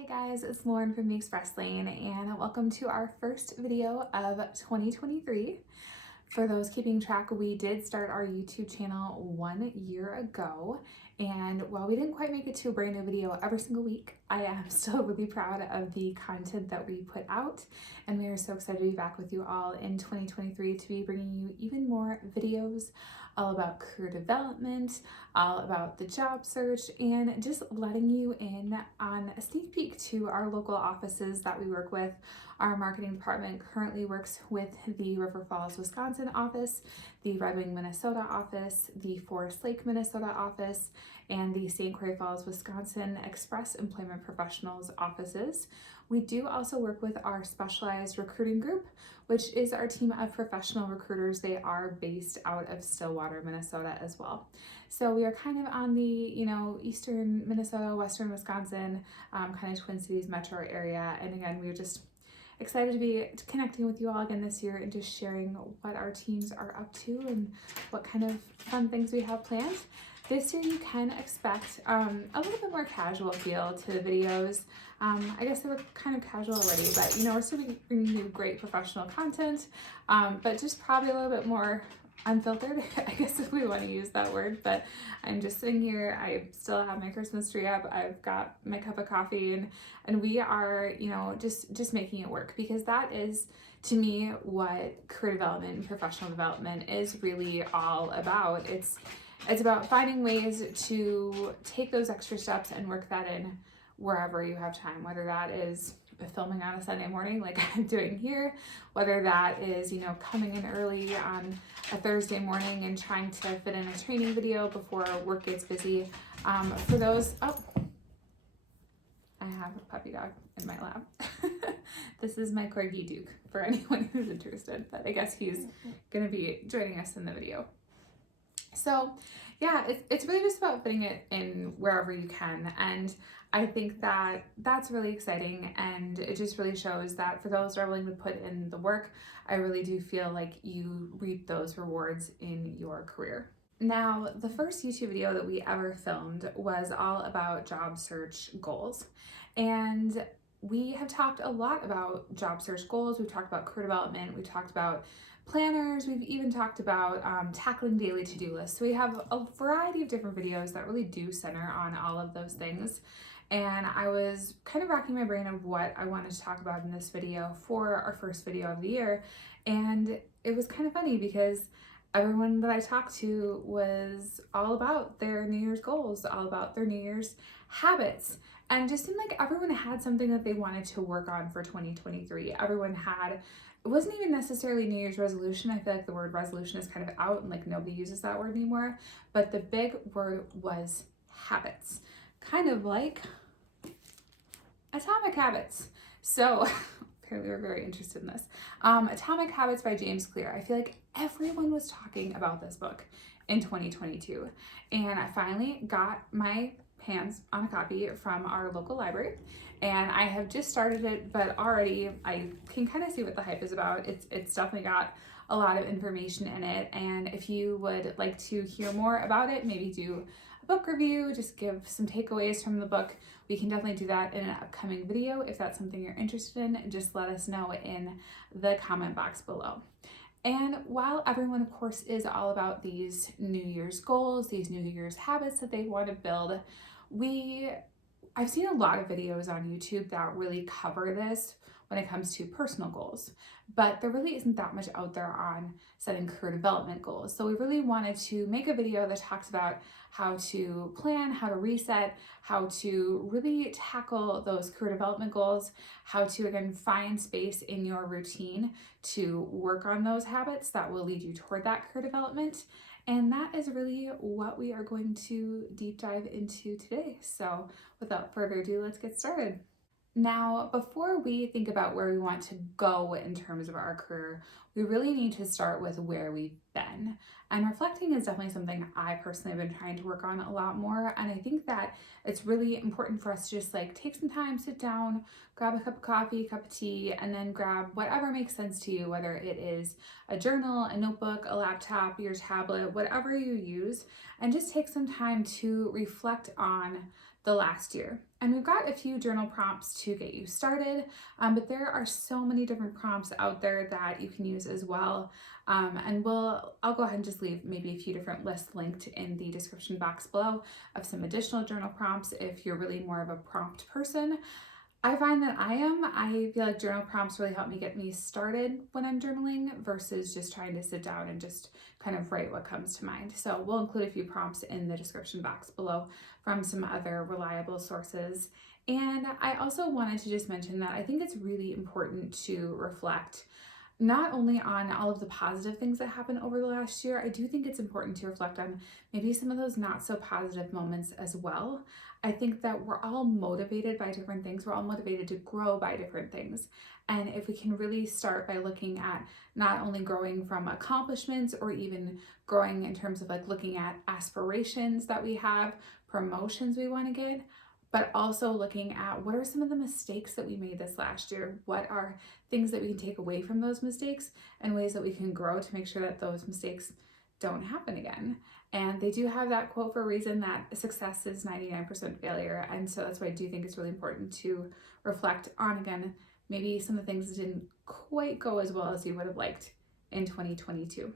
Hi guys, it's Lauren from the Express Lane and welcome to our first video of 2023. For those keeping track, we did start our YouTube channel 1 year ago, and while we didn't quite make it to a brand new video every single week, I am still really proud of the content that we put out, and we are so excited to be back with you all in 2023 to be bringing you even more videos all about career development, all about the job search, and just letting you in on a sneak peek to our local offices that we work with. Our marketing department currently works with the River Falls, Wisconsin office, the Red Wing, Minnesota office, the Forest Lake, Minnesota office, and the St. Croix Falls, Wisconsin Express Employment Professionals offices. We do also work with our specialized recruiting group, which is our team of professional recruiters. They are based out of Stillwater, Minnesota as well. So we are kind of on the, eastern Minnesota, western Wisconsin, kind of Twin Cities metro area. And again, we're just excited to be connecting with you all again this year and just sharing what our teams are up to and what kind of fun things we have planned. This year you can expect a little bit more casual feel to the videos. I guess they were kind of casual already, but we're still bringing you great professional content, but just probably a little bit more unfiltered, I guess, if we want to use that word. But I'm just sitting here, I still have my Christmas tree up, I've got my cup of coffee, and we are, just making it work, because that is, to me, what career development and professional development is really all about. It's about finding ways to take those extra steps and work that in wherever you have time, whether that is filming on a Sunday morning like I'm doing here, whether that is, coming in early on a Thursday morning and trying to fit in a training video before work gets busy. For those, I have a puppy dog in my lap. This is my Corgi Duke, for anyone who's interested, but I guess he's gonna be joining us in the video. So yeah, it's really just about fitting it in wherever you can. And I think that that's really exciting, and it just really shows that for those who are willing to put in the work, I really do feel like you reap those rewards in your career. Now, the first YouTube video that we ever filmed was all about job search goals. And we have talked a lot about job search goals. We've talked about career development. We talked about planners. We've even talked about tackling daily to-do lists. So we have a variety of different videos that really do center on all of those things. And I was kind of racking my brain of what I wanted to talk about in this video for our first video of the year. And it was kind of funny because everyone that I talked to was all about their New Year's goals, all about their New Year's habits. And it just seemed like everyone had something that they wanted to work on for 2023. Everyone had, it wasn't even necessarily New Year's resolution. I feel like the word resolution is kind of out and like nobody uses that word anymore. But the big word was habits. Kind of like Atomic Habits. So apparently we're very interested in this. Atomic Habits by James Clear. I feel like everyone was talking about this book in 2022. And I finally got my hands on a copy from our local library, and I have just started it, but already I can kind of see what the hype is about. It's definitely got a lot of information in it, and if you would like to hear more about it, maybe do a book review, just give some takeaways from the book, we can definitely do that in an upcoming video. If that's something you're interested in, just let us know in the comment box below. And while everyone, of course, is all about these New Year's goals, these New Year's habits that they want to build, I've seen a lot of videos on YouTube that really cover this when it comes to personal goals, but there really isn't that much out there on setting career development goals. So we really wanted to make a video that talks about how to plan, how to reset, how to really tackle those career development goals, how to, again, find space in your routine to work on those habits that will lead you toward that career development. And that is really what we are going to deep dive into today. So without further ado, let's get started. Now, before we think about where we want to go in terms of our career, we really need to start with where we've been. And reflecting is definitely something I personally have been trying to work on a lot more. And I think that it's really important for us to just take some time, sit down, grab a cup of coffee, a cup of tea, and then grab whatever makes sense to you, whether it is a journal, a notebook, a laptop, your tablet, whatever you use, and just take some time to reflect on the last year. And we've got a few journal prompts to get you started, but there are so many different prompts out there that you can use as well. And I'll go ahead and just leave maybe a few different lists linked in the description box below of some additional journal prompts if you're really more of a prompt person. I find that I feel like journal prompts really help me get me started when I'm journaling versus just trying to sit down and just kind of write what comes to mind. So we'll include a few prompts in the description box below from some other reliable sources. And I also wanted to just mention that I think it's really important to reflect not only on all of the positive things that happened over the last year. I do think it's important to reflect on maybe some of those not so positive moments as well. I think that we're all motivated by different things. We're all motivated to grow by different things. And if we can really start by looking at not only growing from accomplishments or even growing in terms of like looking at aspirations that we have, promotions we want to get, but also looking at what are some of the mistakes that we made this last year? What are things that we can take away from those mistakes and ways that we can grow to make sure that those mistakes don't happen again? And they do have that quote for a reason, that success is 99% failure. And so that's why I do think it's really important to reflect on, again, maybe some of the things that didn't quite go as well as you would have liked in 2022.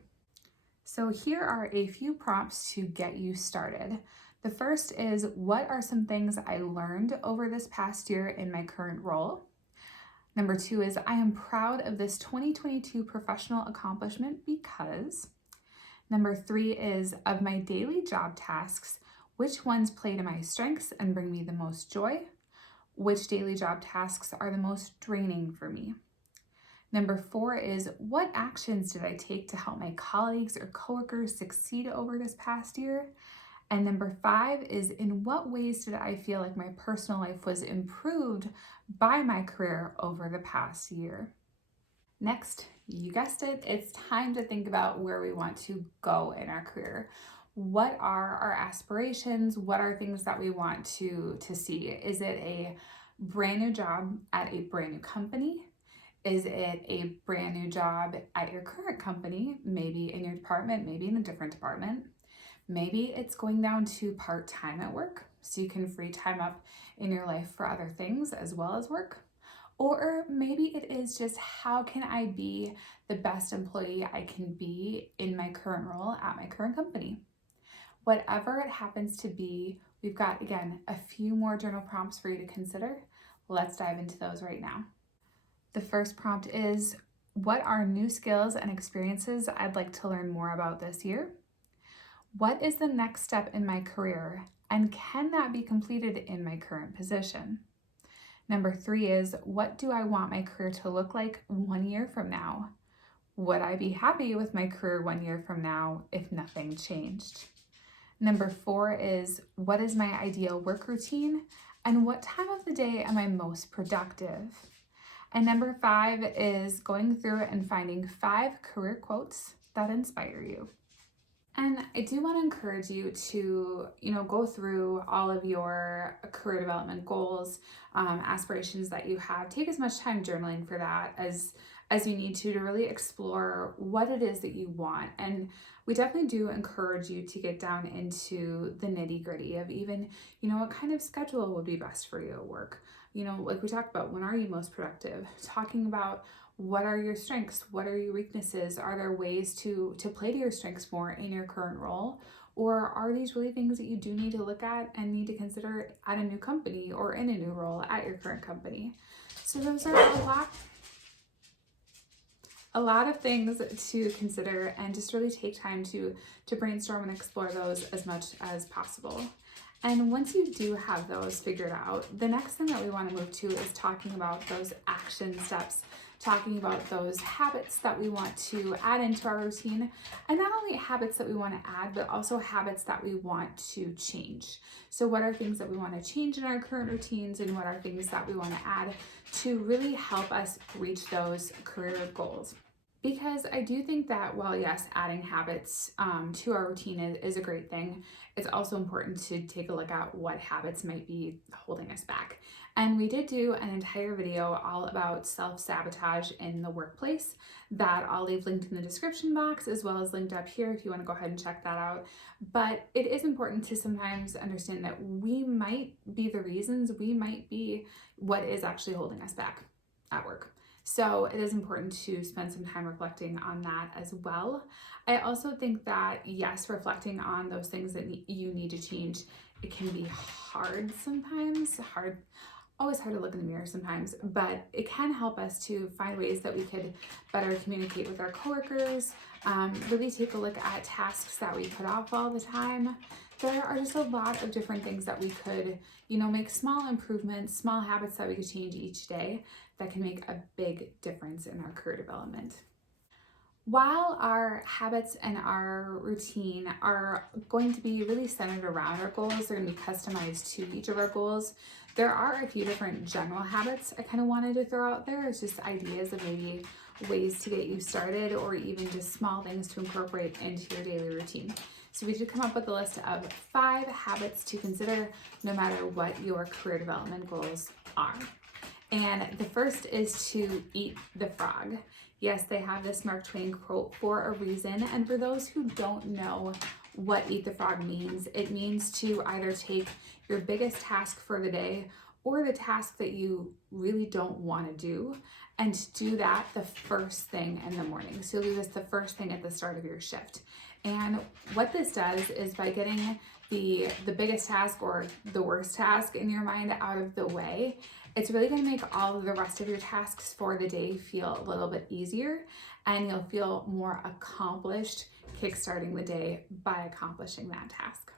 So here are a few prompts to get you started. The first is, what are some things I learned over this past year in my current role? Number 2 is, I am proud of this 2022 professional accomplishment because. Number 3 is, of my daily job tasks, which ones play to my strengths and bring me the most joy? Which daily job tasks are the most draining for me? Number 4 is, what actions did I take to help my colleagues or coworkers succeed over this past year? And number 5 is, in what ways did I feel like my personal life was improved by my career over the past year? Next, you guessed it, it's time to think about where we want to go in our career. What are our aspirations? What are things that we want to see? Is it a brand new job at a brand new company? Is it a brand new job at your current company, maybe in your department, maybe in a different department? Maybe it's going down to part-time at work so you can free time up in your life for other things as well as work. Or maybe it is just, how can I be the best employee I can be in my current role at my current company? Whatever it happens to be, we've got, again, a few more journal prompts for you to consider. Let's dive into those right now. The first prompt is, what are new skills and experiences I'd like to learn more about this year? What is the next step in my career, and can that be completed in my current position? Number 3 is, what do I want my career to look like 1 year from now? Would I be happy with my career 1 year from now if nothing changed? Number 4 is, what is my ideal work routine, and what time of the day am I most productive? And number 5 is going through and finding 5 career quotes that inspire you. And I do want to encourage you to, go through all of your career development goals, aspirations that you have. Take as much time journaling for that as you need to really explore what it is that you want. And we definitely do encourage you to get down into the nitty-gritty of even, what kind of schedule would be best for you at work. Like we talked about, when are you most productive? Talking about, what are your strengths? What are your weaknesses? Are there ways to play to your strengths more in your current role? Or are these really things that you do need to look at and need to consider at a new company or in a new role at your current company? So those are a lot of things to consider, and just really take time to brainstorm and explore those as much as possible. And once you do have those figured out, the next thing that we want to move to is talking about those action steps, talking about those habits that we want to add into our routine, and not only habits that we want to add, but also habits that we want to change. So what are things that we want to change in our current routines, and what are things that we want to add to really help us reach those career goals? Because I do think that while yes, adding habits to our routine is a great thing, it's also important to take a look at what habits might be holding us back. And we did do an entire video all about self-sabotage in the workplace that I'll leave linked in the description box as well as linked up here if you want to go ahead and check that out. But it is important to sometimes understand that we might be the reasons, we might be what is actually holding us back at work. So it is important to spend some time reflecting on that as well. I also think that, yes, reflecting on those things that you need to change, it can be hard sometimes, always hard to look in the mirror sometimes, but it can help us to find ways that we could better communicate with our coworkers, really take a look at tasks that we put off all the time. There are just a lot of different things that we could, make small improvements, small habits that we could change each day that can make a big difference in our career development. While our habits and our routine are going to be really centered around our goals, they're going to be customized to each of our goals. There are a few different general habits I kind of wanted to throw out there. It's just ideas of maybe ways to get you started or even just small things to incorporate into your daily routine. So we did come up with a list of 5 habits to consider no matter what your career development goals are. And the first is to eat the frog. Yes, they have this Mark Twain quote for a reason. And for those who don't know what eat the frog means, it means to either take your biggest task for the day or the task that you really don't want to do and to do that the first thing in the morning. So do this the first thing at the start of your shift. And what this does is by getting the biggest task or the worst task in your mind out of the way, it's really going to make all of the rest of your tasks for the day feel a little bit easier, and you'll feel more accomplished kickstarting the day by accomplishing that task.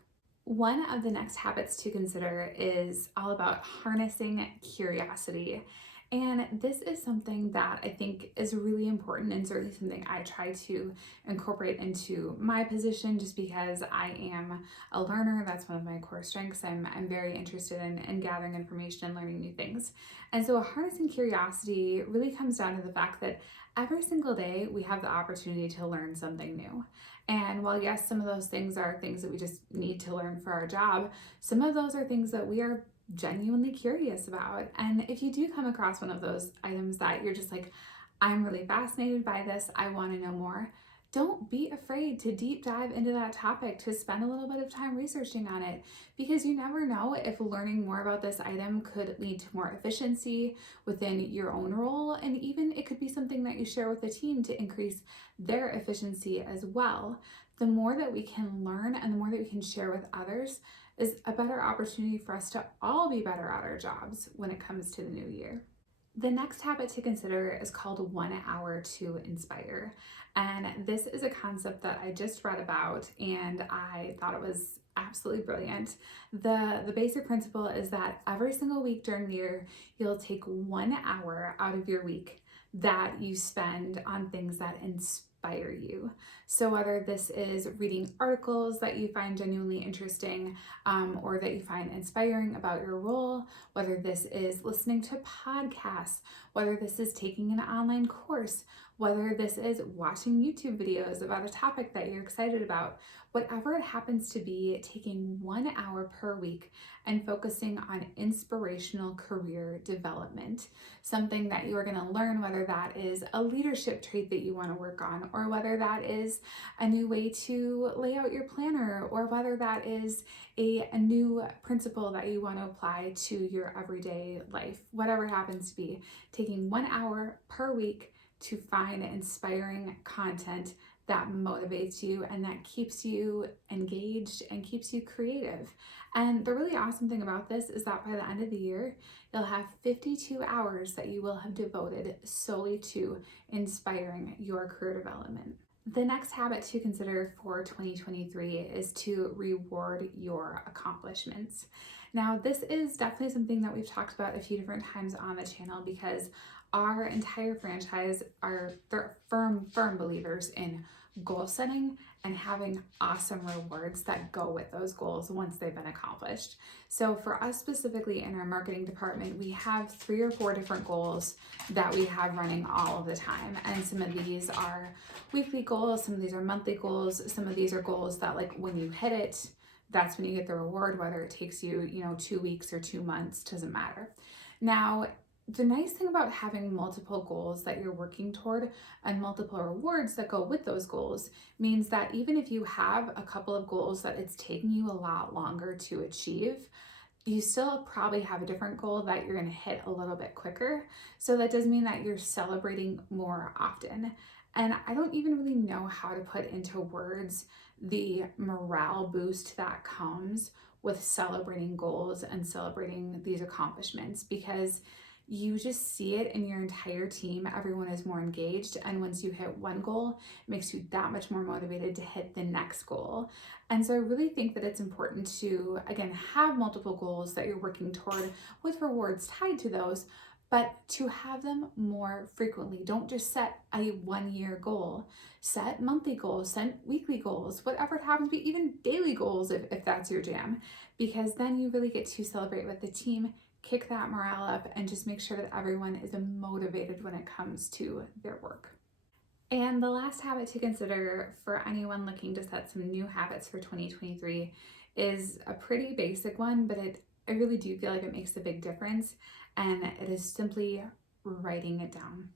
One of the next habits to consider is all about harnessing curiosity. And this is something that I think is really important and certainly something I try to incorporate into my position just because I am a learner. That's one of my core strengths. I'm very interested in gathering information and learning new things. And so harnessing curiosity really comes down to the fact that every single day we have the opportunity to learn something new. And while yes, some of those things are things that we just need to learn for our job, some of those are things that we are genuinely curious about. And if you do come across one of those items that you're just like, I'm really fascinated by this, I want to know more, don't be afraid to deep dive into that topic, to spend a little bit of time researching on it, because you never know if learning more about this item could lead to more efficiency within your own role. And even it could be something that you share with the team to increase their efficiency as well. The more that we can learn and the more that we can share with others is a better opportunity for us to all be better at our jobs when it comes to the new year. The next habit to consider is called 1 hour to inspire. And this is a concept that I just read about and I thought it was absolutely brilliant. The basic principle is that every single week during the year, you'll take 1 hour out of your week that you spend on things that inspire you. So whether this is reading articles that you find genuinely interesting or that you find inspiring about your role, whether this is listening to podcasts, whether this is taking an online course, whether this is watching YouTube videos about a topic that you're excited about, whatever it happens to be, taking 1 hour per week and focusing on inspirational career development, something that you are going to learn, whether that is a leadership trait that you want to work on, or whether that is a new way to lay out your planner, or whether that is a new principle that you want to apply to your everyday life, whatever it happens to be, taking 1 hour per week to find inspiring content that motivates you and that keeps you engaged and keeps you creative. And the really awesome thing about this is that by the end of the year, you'll have 52 hours that you will have devoted solely to inspiring your career development. The next habit to consider for 2023 is to reward your accomplishments. Now, this is definitely something that we've talked about a few different times on the channel because our entire franchise they're firm believers in goal setting and having awesome rewards that go with those goals once they've been accomplished. So for us specifically in our marketing department, we have 3 or 4 different goals that we have running all of the time. And some of these are weekly goals, some of these are monthly goals, some of these are goals that like when you hit it, that's when you get the reward, whether it takes you, 2 weeks or 2 months, doesn't matter. Now, the nice thing about having multiple goals that you're working toward and multiple rewards that go with those goals means that even if you have a couple of goals that it's taking you a lot longer to achieve, you still probably have a different goal that you're going to hit a little bit quicker. So that does mean that you're celebrating more often. And I don't even really know how to put into words the morale boost that comes with celebrating goals and celebrating these accomplishments, because you just see it in your entire team. Everyone is more engaged, and once you hit one goal, it makes you that much more motivated to hit the next goal. And so I really think that it's important to, again, have multiple goals that you're working toward with rewards tied to those, but to have them more frequently. Don't just set a 1-year goal. Set monthly goals, set weekly goals, whatever it happens to be, even daily goals if that's your jam, because then you really get to celebrate with the team, kick that morale up, and just make sure that everyone is motivated when it comes to their work. And the last habit to consider for anyone looking to set some new habits for 2023 is a pretty basic one, but I really do feel like it makes a big difference, and it is simply writing it down.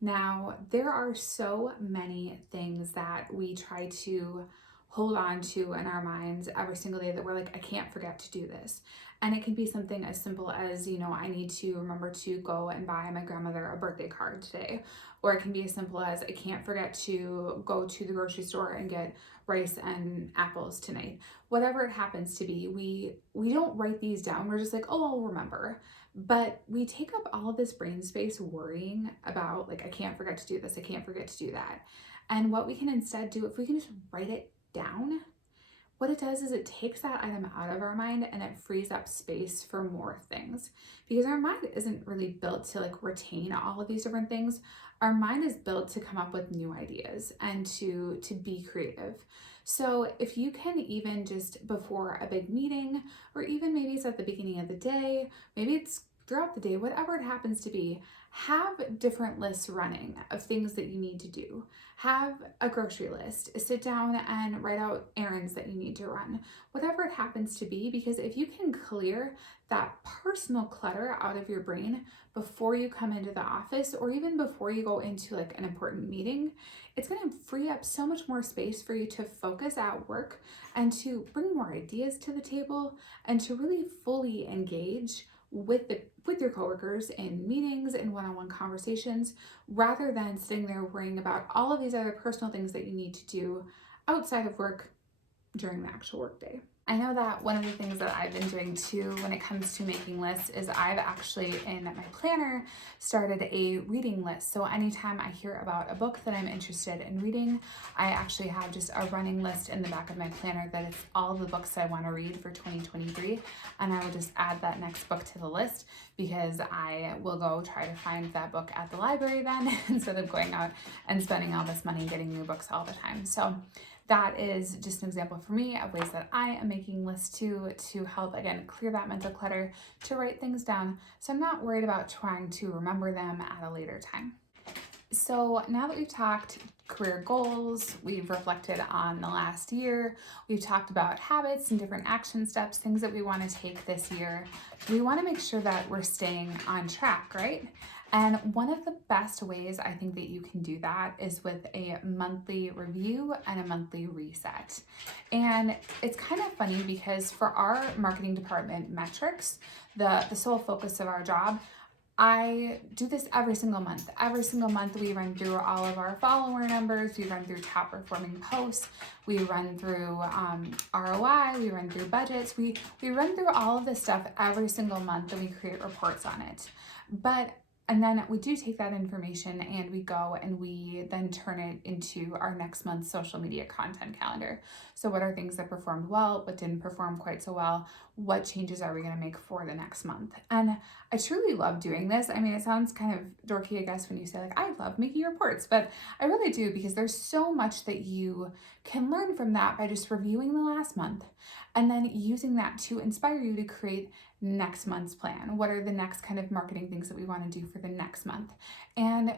Now, there are so many things that we try to hold on to in our minds every single day that we're like, I can't forget to do this. And it can be something as simple as, I need to remember to go and buy my grandmother a birthday card today. Or it can be as simple as, I can't forget to go to the grocery store and get rice and apples tonight. Whatever it happens to be, we don't write these down. We're just like, oh, I'll remember. But we take up all of this brain space worrying about, like, I can't forget to do this, I can't forget to do that. And what we can instead do, if we can just write it down, what it does is it takes that item out of our mind and it frees up space for more things. Because our mind isn't really built to like retain all of these different things. Our mind is built to come up with new ideas and to be creative. So if you can, even just before a big meeting, or even maybe it's at the beginning of the day, maybe it's throughout the day, whatever it happens to be, have different lists running of things that you need to do. Have a grocery list, sit down and write out errands that you need to run, whatever it happens to be, because if you can clear that personal clutter out of your brain before you come into the office, or even before you go into like an important meeting, it's going to free up so much more space for you to focus at work and to bring more ideas to the table and to really fully engage with your coworkers in meetings and one-on-one conversations, rather than sitting there worrying about all of these other personal things that you need to do outside of work during the actual workday. I know that one of the things that I've been doing too when it comes to making lists is I've actually in my planner started a reading list. So anytime I hear about a book that I'm interested in reading, I actually have just a running list in the back of my planner that it's all the books I want to read for 2023, and I will just add that next book to the list, because I will go try to find that book at the library then instead of going out and spending all this money getting new books all the time. So that is just an example for me of ways that I am making lists to help, again, clear that mental clutter, to write things down so I'm not worried about trying to remember them at a later time. So now that we've talked career goals, we've reflected on the last year, we've talked about habits and different action steps, things that we want to take this year, we want to make sure that we're staying on track, right? And one of the best ways I think that you can do that is with a monthly review and a monthly reset. And it's kind of funny because for our marketing department metrics, the sole focus of our job, I do this every single month. Every single month we run through all of our follower numbers, we run through top performing posts, we run through ROI, we run through budgets, we run through all of this stuff every single month and we create reports on it. But And then we do take that information and we go and we then turn it into our next month's social media content calendar. So what are things that performed well, but didn't perform quite so well? What changes are we going to make for the next month? And I truly love doing this. I mean, it sounds kind of dorky, I guess, when you say like, I love making reports, but I really do, because there's so much that you can learn from that by just reviewing the last month and then using that to inspire you to create next month's plan. What are the next kind of marketing things that we want to do for the next month? And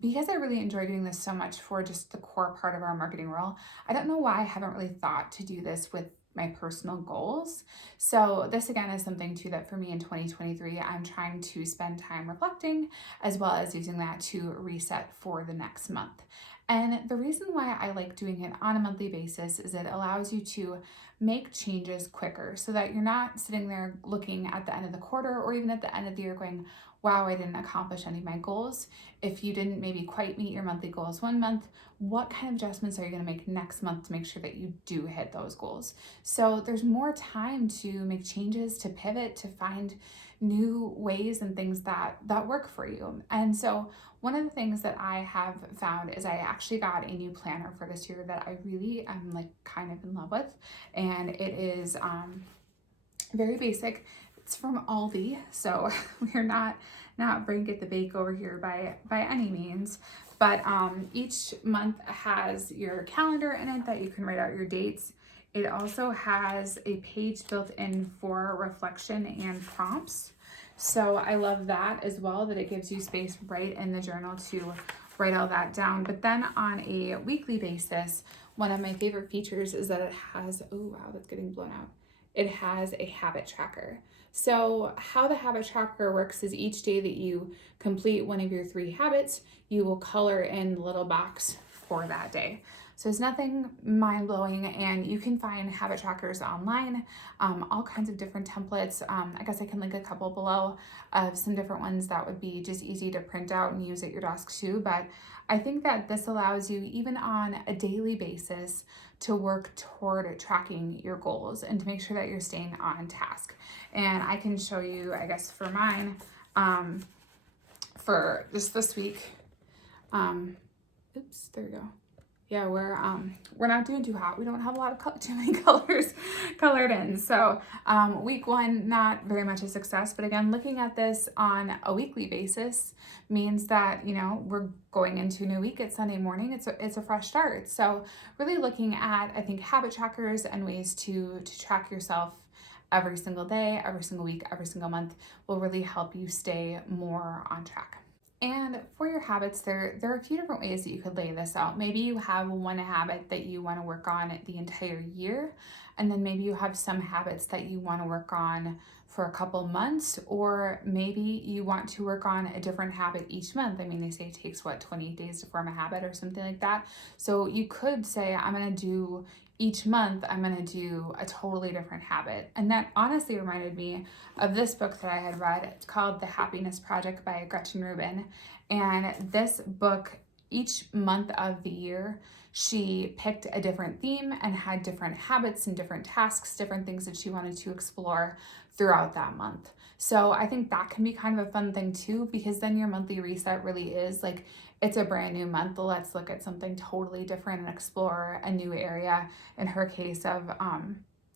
because I really enjoy doing this so much for just the core part of our marketing role, I don't know why I haven't really thought to do this with my personal goals. So this again is something too that for me in 2023, I'm trying to spend time reflecting as well as using that to reset for the next month. And the reason why I like doing it on a monthly basis is it allows you to make changes quicker so that you're not sitting there looking at the end of the quarter or even at the end of the year going, wow, I didn't accomplish any of my goals. If you didn't maybe quite meet your monthly goals one month, what kind of adjustments are you going to make next month to make sure that you do hit those goals? So there's more time to make changes, to pivot, to find new ways and things that work for you. And so one of the things that I have found is I actually got a new planner for this year that I really am like kind of in love with, and it is very basic. It's from Aldi, so we're not break it the bake over here by any means. But each month has your calendar in it that you can write out your dates. It also has a page built in for reflection and prompts. So I love that as well, that it gives you space right in the journal to write all that down. But then on a weekly basis, one of my favorite features is that it has, oh wow, that's getting blown out. It has a habit tracker. So how the habit tracker works is each day that you complete one of your 3 habits, you will color in the little box for that day. So it's nothing mind-blowing, and you can find habit trackers online, all kinds of different templates. I guess I can link a couple below of some different ones that would be just easy to print out and use at your desk too. But I think that this allows you, even on a daily basis, to work toward tracking your goals and to make sure that you're staying on task. And I can show you, I guess for mine, for just this week, oops, there we go. Yeah, we're not doing too hot. We don't have a lot of too many colors colored in. So week 1, not very much a success. But again, looking at this on a weekly basis means that, you know, we're going into a new week. It's Sunday morning. It's a fresh start. So really looking at, I think, habit trackers and ways to track yourself every single day, every single week, every single month will really help you stay more on track. And for your habits, there are a few different ways that you could lay this out. Maybe you have one habit that you want to work on the entire year, and then maybe you have some habits that you want to work on for a couple months, or maybe you want to work on a different habit each month. I mean, they say it takes 28 days to form a habit or something like that. So you could say, I'm going to do each month, I'm going to do a totally different habit. And that honestly reminded me of this book that I had read. It's called The Happiness Project by Gretchen Rubin. And this book, each month of the year, she picked a different theme and had different habits and different tasks, different things that she wanted to explore throughout that month. So I think that can be kind of a fun thing too, because then your monthly reset really is like, it's a brand new month. Let's look at something totally different and explore a new area. In her case of,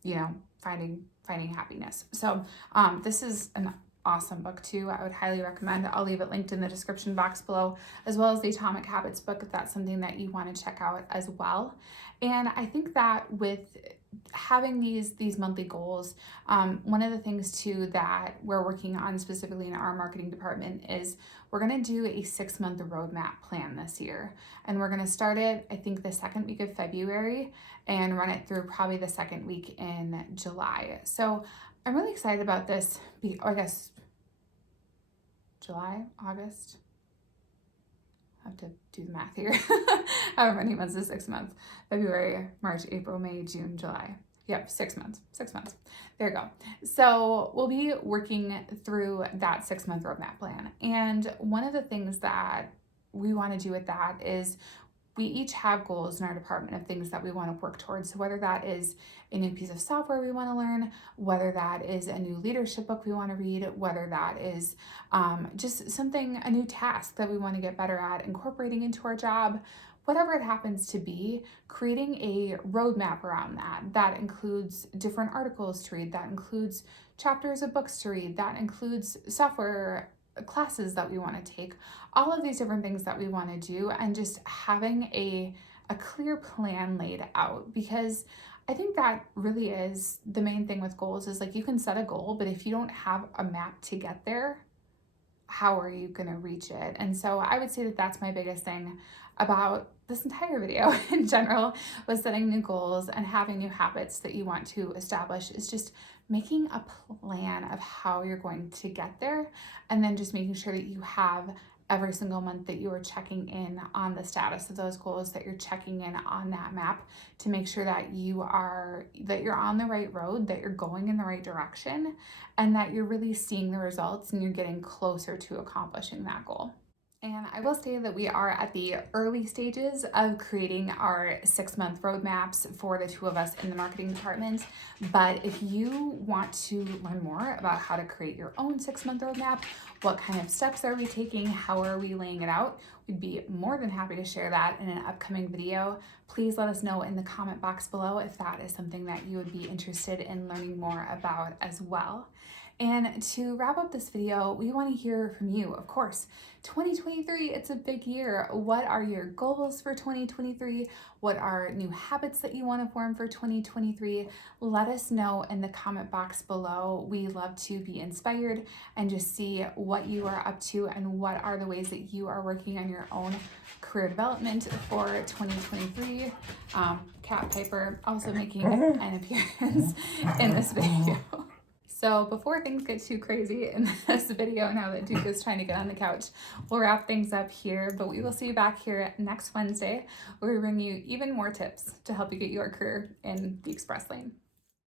you know, finding happiness. So this is an awesome book too. I would highly recommend. I'll leave it linked in the description box below, as well as the Atomic Habits book if that's something that you want to check out as well. And I think that with having these monthly goals, one of the things too that we're working on specifically in our marketing department is we're going to do a 6-month roadmap plan this year. And we're going to start it, I think, the second week of February and run it through probably the second week in July. So I'm really excited about this. I guess July, August. I have to do the math here. However many months is 6 months. February, March, April, May, June, July. Yep, 6 months. 6 months. There you go. So we'll be working through that 6-month roadmap plan. And one of the things that we want to do with that is we each have goals in our department of things that we want to work towards. So whether that is a new piece of software we want to learn, whether that is a new leadership book we want to read, whether that is just something, a new task that we want to get better at incorporating into our job, whatever it happens to be, creating a roadmap around that. That includes different articles to read, that includes chapters of books to read, that includes software classes that we want to take, all of these different things that we want to do, and just having a clear plan laid out. Because I think that really is the main thing with goals, is like you can set a goal, but if you don't have a map to get there, how are you going to reach it? And so I would say that that's my biggest thing about this entire video in general, was setting new goals and having new habits that you want to establish, is just making a plan of how you're going to get there, and then just making sure that you have every single month that you are checking in on the status of those goals, that you're checking in on that map to make sure that you're on the right road, that you're going in the right direction, and that you're really seeing the results and you're getting closer to accomplishing that goal. And I will say that we are at the early stages of creating our 6-month roadmaps for the two of us in the marketing department. But if you want to learn more about how to create your own 6-month roadmap, what kind of steps are we taking, how are we laying it out, we'd be more than happy to share that in an upcoming video. Please let us know in the comment box below if that is something that you would be interested in learning more about as well. And to wrap up this video, we want to hear from you, of course. 2023, it's a big year. What are your goals for 2023? What are new habits that you want to form for 2023? Let us know in the comment box below. We love to be inspired and just see what you are up to and what are the ways that you are working on your own career development for 2023. Cat Piper also making an appearance in this video. So before things get too crazy in this video, now that Duke is trying to get on the couch, we'll wrap things up here, but we will see you back here next Wednesday, where we bring you even more tips to help you get your career in the express lane.